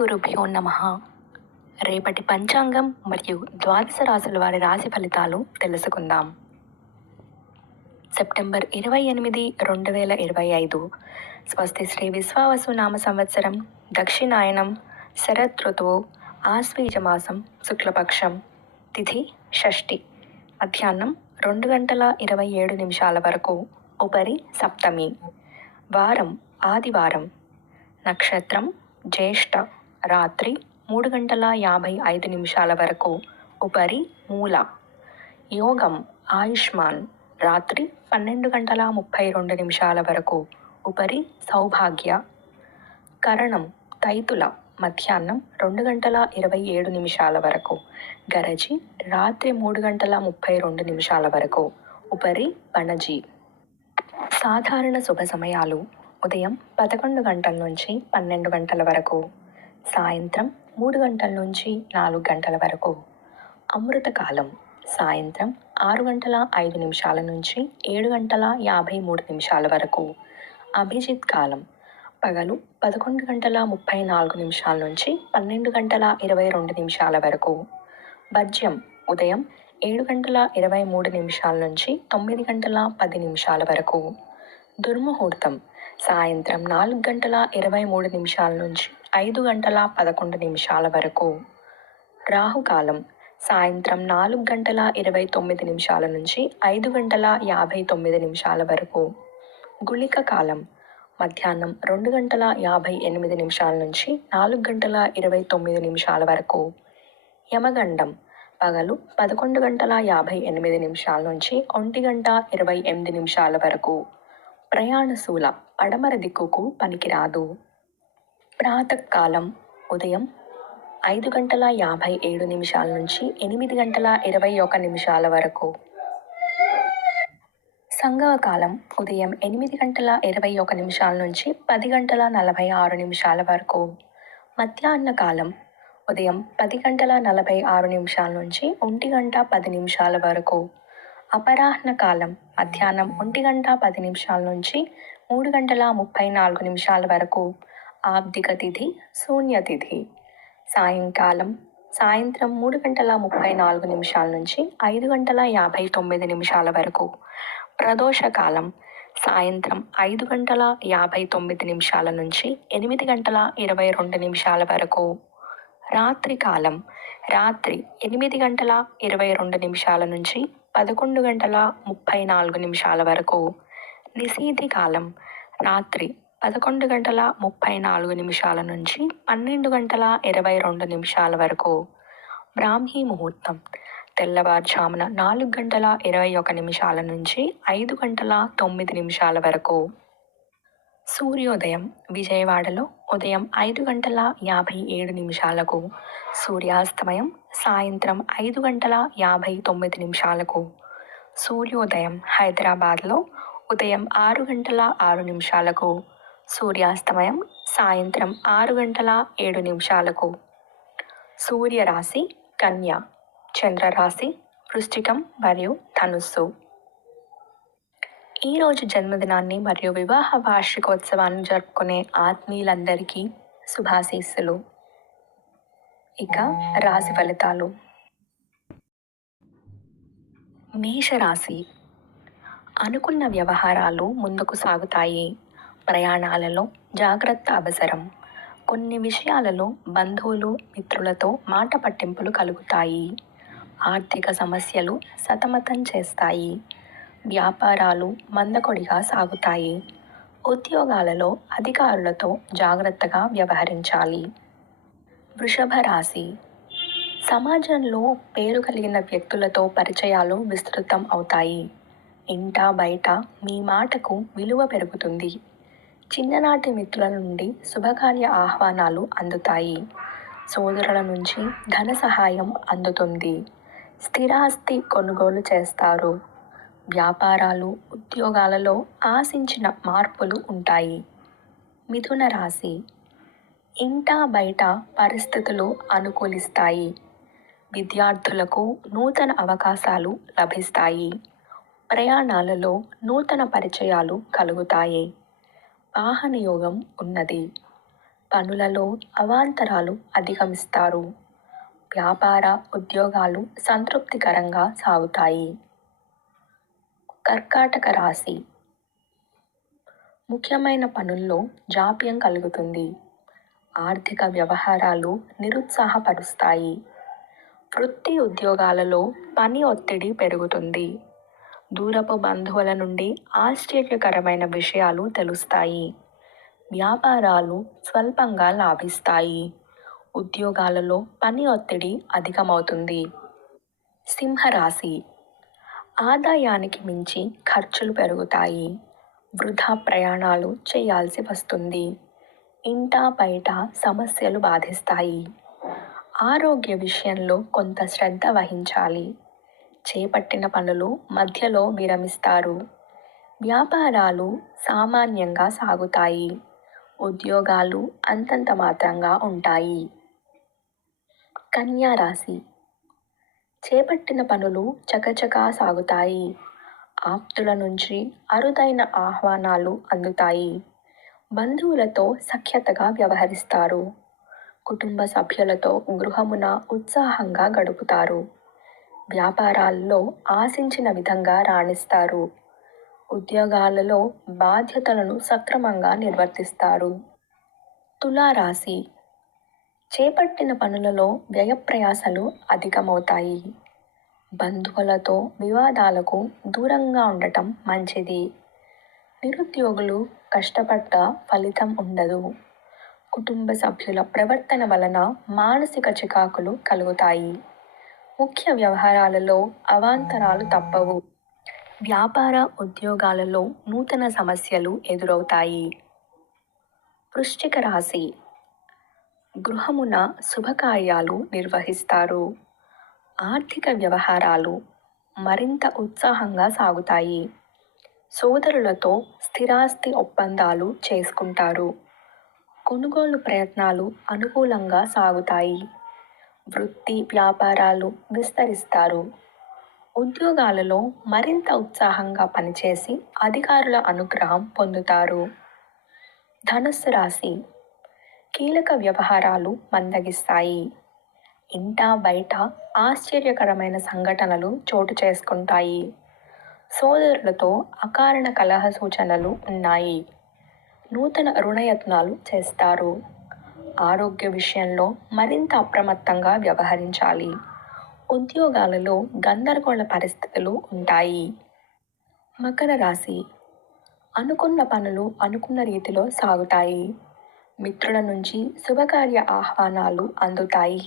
గురుభ్యో నమః. రేపటి పంచాంగం మరియు ద్వాదశ రాశుల వారి రాశి ఫలితాలు తెలుసుకుందాం. సెప్టెంబర్ 28, 2025 స్వస్తి శ్రీ విశ్వావసు నామ సంవత్సరం, దక్షిణాయనం, శరత్ ఋతువు, ఆశ్వీజ మాసం, శుక్లపక్షం, తిథి షష్ఠి, మధ్యాహ్నం 2 గంటల 27 నిమిషాల వరకు, ఉపరి సప్తమి, వారం ఆదివారం, నక్షత్రం జ్యేష్ఠ, రాత్రి 3 గంటల 55 నిమిషాల వరకు, ఉపరి మూల, యోగం ఆయుష్మాన్, రాత్రి 12 గంటల 32 నిమిషాల వరకు, ఉపరి సౌభాగ్య, కరణం తైతుల, మధ్యాహ్నం 2 గంటల 27 నిమిషాల వరకు, గరజి రాత్రి 3 గంటల 32 నిమిషాల వరకు, ఉపరి పణజి. సాధారణ శుభ సమయాలు: ఉదయం 11 గంటల నుంచి 12 గంటల వరకు, సాయంత్రం 3 గంటల నుంచి 4 గంటల వరకు. అమృతకాలం: సాయంత్రం 6 గంటల 5 నిమిషాల నుంచి 7 గంటల 53 నిమిషాల వరకు. అభిజిత్ కాలం: పగలు 11 గంటల 34 నిమిషాల నుంచి 12 గంటల 22 నిమిషాల వరకు. భజ్యం: ఉదయం 7 గంటల 23 నిమిషాల నుంచి 9 గంటల 10 నిమిషాల వరకు. దుర్ముహూర్తం: సాయంత్రం 4 గంటల 23 నిమిషాల నుంచి 5 గంటల 11 నిమిషాల వరకు. రాహుకాలం: సాయంత్రం 4 గంటల 29 నిమిషాల నుంచి 5 గంటల 59 నిమిషాల వరకు. గుళిక కాలం: మధ్యాహ్నం 2 గంటల 58 నిమిషాల నుంచి 4 గంటల 29 నిమిషాల వరకు. యమగండం: పగలు 11 గంటల 58 నిమిషాల నుంచి 1 గంట 28 నిమిషాల వరకు. ప్రయాణశూల, పడమర దిక్కుకు పనికిరాదు. ప్రాతకాలం: ఉదయం 5 గంటల 57 నిమిషాల నుంచి 8 గంటల 21 నిమిషాల వరకు. సంగమ కాలం: ఉదయం 8 గంటల 21 నిమిషాల నుంచి 10 గంటల 46 నిమిషాల వరకు. మధ్యాహ్న కాలం: ఉదయం 10 గంటల 46 నిమిషాల నుంచి 1 గంట 10 నిమిషాల వరకు. అపరాహ్న కాలం: మధ్యాహ్నం 1 గంట 10 నిమిషాల నుంచి 3 గంటల 34 నిమిషాల వరకు. ఆబ్దిక తిథి, శూన్య తిథి. సాయంకాలం: సాయంత్రం 3 గంటల 34 నిమిషాల నుంచి 5 గంటల 59 నిమిషాల వరకు. ప్రదోష కాలం: సాయంత్రం 5 గంటల 59 నిమిషాల నుంచి 8 గంటల 22 నిమిషాల వరకు. రాత్రి కాలం: రాత్రి 8 గంటల 22 నిమిషాల నుంచి 11 గంటల 34 నిమిషాల వరకు. నిశీథి కాలం: రాత్రి 11 గంటల 34 నిమిషాల నుంచి 12 గంటల 22 నిమిషాల వరకు. బ్రాహ్మీ ముహూర్తం: తెల్లవారుజామున 4 గంటల 21 నిమిషాల నుంచి 5 గంటల 9 నిమిషాల వరకు. సూర్యోదయం: విజయవాడలో ఉదయం 5 గంటల 57 నిమిషాలకు. సూర్యాస్తమయం సాయంత్రం 5 గంటల 59 నిమిషాలకు. సూర్యోదయం హైదరాబాద్లో ఉదయం 6 గంటల 6 నిమిషాలకు. సూర్యాస్తమయం సాయంత్రం 6 గంటల 7 నిమిషాలకు. సూర్యరాశి కన్య, చంద్రరాశి వృశ్చికం మరియు ధనుస్సు. ఈరోజు జన్మదినాన్ని మరియు వివాహ వార్షికోత్సవాన్ని జరుపుకునే ఆత్మీయులందరికీ శుభాశీస్సులు. ఇక రాశి ఫలితాలు. మేషరాశి: అనుకున్న వ్యవహారాలు ముందుకు సాగుతాయి. ప్రయాణాలలో జాగ్రత్త అవసరం. కొన్ని విషయాలలో బంధువులు, మిత్రులతో మాట పట్టింపులు కలుగుతాయి. ఆర్థిక సమస్యలు సతమతం చేస్తాయి. వ్యాపారాలు మందకొడిగా సాగుతాయి. ఉద్యోగాలలో అధికారులతో జాగ్రత్తగా వ్యవహరించాలి. వృషభ రాశి: సమాజంలో పేరు కలిగిన వ్యక్తులతో పరిచయాలు విస్తృతం అవుతాయి. ఇంటా బయట మీ మాటకు విలువ పెరుగుతుంది. చిన్ననాటి మిత్రుల నుండి శుభకార్య ఆహ్వానాలు అందుతాయి. సోదరుల నుంచి ధన సహాయం అందుతుంది. స్థిరాస్తి కొనుగోలు చేస్తారు. వ్యాపారాలు, ఉద్యోగాలలో ఆశించిన మార్పులు ఉంటాయి. మిథున రాశి: ఇంటా బయట పరిస్థితులు అనుకూలిస్తాయి. విద్యార్థులకు నూతన అవకాశాలు లభిస్తాయి. ప్రయాణాలలో నూతన పరిచయాలు కలుగుతాయి. వాహన యోగం ఉన్నది. పనులలో అవాంతరాలు అధిగమిస్తారు. వ్యాపార, ఉద్యోగాలు సంతృప్తికరంగా సాగుతాయి. కర్కాటక రాశి. ముఖ్యమైన పనుల్లో జాప్యం కలుగుతుంది. ఆర్థిక వ్యవహారాలు నిరుత్సాహపరుస్తాయి. వృత్తి ఉద్యోగాలలో పని ఒత్తిడి పెరుగుతుంది. దూరపు బంధువుల నుండి ఆశ్చర్యకరమైన విషయాలు తెలుస్తాయి. వ్యాపారాలు స్వల్పంగా లాభిస్తాయి. ఉద్యోగాలలో పని ఒత్తిడి అధికమవుతుంది. సింహరాశి. ఆదాయానికి మించి ఖర్చులు పెరుగుతాయి. వృధా ప్రయాణాలు చేయాల్సి వస్తుంది. ఇంటా బయట సమస్యలు బాధిస్తాయి. ఆరోగ్య విషయంలో కొంత శ్రద్ధ వహించాలి. చేపట్టిన పనులు మధ్యలో విరమిస్తారు. వ్యాపారాలు సామాన్యంగా సాగుతాయి. ఉద్యోగాలు అంతంత మాత్రంగా ఉంటాయి. కన్యా రాశి. చేపట్టిన పనులు చకచకా సాగుతాయి. ఆప్తుల నుంచి అరుదైన ఆహ్వానాలు అందుతాయి. బంధువులతో సఖ్యతగా వ్యవహరిస్తారు. కుటుంబ సభ్యులతో గృహమున ఉత్సాహంగా గడుపుతారు. వ్యాపారాల్లో ఆశించిన విధంగా రాణిస్తారు. ఉద్యోగాలలో బాధ్యతలను సక్రమంగా నిర్వర్తిస్తారు. తులారాశి. చేపట్టిన పనులలో వ్యయప్రయాసలు అధికమవుతాయి. బంధువులతో వివాదాలకు దూరంగా ఉండటం మంచిది. నిరుద్యోగులు కష్టపడ్డ ఫలితం ఉండదు. కుటుంబ సభ్యుల ప్రవర్తన వలన మానసిక చికాకులు కలుగుతాయి. ముఖ్య వ్యవహారాలలో అవాంతరాలు తప్పవు. వ్యాపార, ఉద్యోగాలలో నూతన సమస్యలు ఎదురవుతాయి. వృశ్చిక రాశి. గృహమున శుభకార్యాలు నిర్వహిస్తారు. ఆర్థిక వ్యవహారాలు మరింత ఉత్సాహంగా సాగుతాయి. సోదరులతో స్థిరాస్తి ఒప్పందాలు చేసుకుంటారు. కొనుగోలు ప్రయత్నాలు అనుకూలంగా సాగుతాయి. వృత్తి వ్యాపారాలు విస్తరిస్తారు. ఉద్యోగాలలో మరింత ఉత్సాహంగా పనిచేసి అధికారుల అనుగ్రహం పొందుతారు. ధనుస్సు రాశి. కీలక వ్యవహారాలు మందగిస్తాయి. ఇంటా బయట ఆశ్చర్యకరమైన సంఘటనలు చోటు చేసుకుంటాయి. సోదరులతో అకారణ కలహ సూచనలు ఉన్నాయి. నూతన రుణయత్నాలు చేస్తారు. ఆరోగ్య విషయంలో మరింత అప్రమత్తంగా వ్యవహరించాలి. ఉద్యోగాలలో గందరగోళ పరిస్థితులు ఉంటాయి. మకర రాశి. అనుకున్న పనులు అనుకున్న రీతిలో సాగుతాయి. మిత్రుల నుంచి శుభకార్య ఆహ్వానాలు అందుతాయి.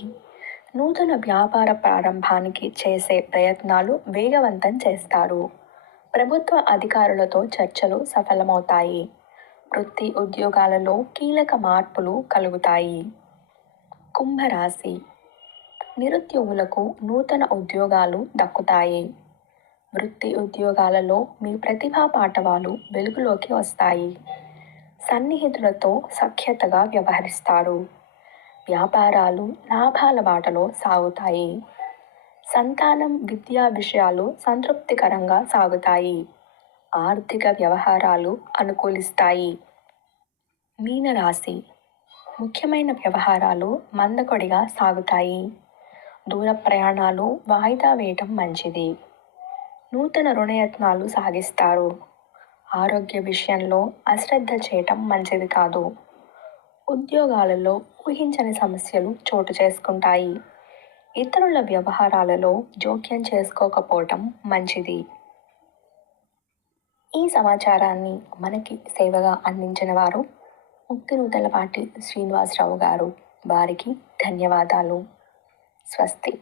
నూతన వ్యాపార ప్రారంభానికి చేసే ప్రయత్నాలు వేగవంతం చేస్తారు. ప్రభుత్వ అధికారులతో చర్చలు సఫలమవుతాయి. వృత్తి ఉద్యోగాలలో కీలక మార్పులు కలుగుతాయి. కుంభరాశి. నిరుద్యోగులకు నూతన ఉద్యోగాలు దక్కుతాయి. వృత్తి ఉద్యోగాలలో మీ ప్రతిభా పాటవాలు వెలుగులోకి వస్తాయి. సన్నిహితులతో సఖ్యతగా వ్యవహరిస్తారు. వ్యాపారాలు లాభాల బాటలో సాగుతాయి. సంతానం విద్యా విషయాలు సంతృప్తికరంగా సాగుతాయి. ఆర్థిక వ్యవహారాలు అనుకూలిస్తాయి. మీనరాశి. ముఖ్యమైన వ్యవహారాలు మందకొడిగా సాగుతాయి. దూర ప్రయాణాలు వాయిదా వేయటం మంచిది. నూతన రుణయత్నాలు సాగిస్తారు. ఆరోగ్య విషయంలో అశ్రద్ధ చేయటం మంచిది కాదు. ఉద్యోగాలలో ఊహించని సమస్యలు చోటు చేసుకుంటాయి. ఇతరుల వ్యవహారాలలో జోక్యం చేసుకోకపోవటం మంచిది. ఈ సమాచారాన్ని మనకి సేవగా అందించిన వారు ముక్తినూతలపాటి శ్రీనివాసరావు గారు. వారికి ధన్యవాదాలు. స్వస్తి.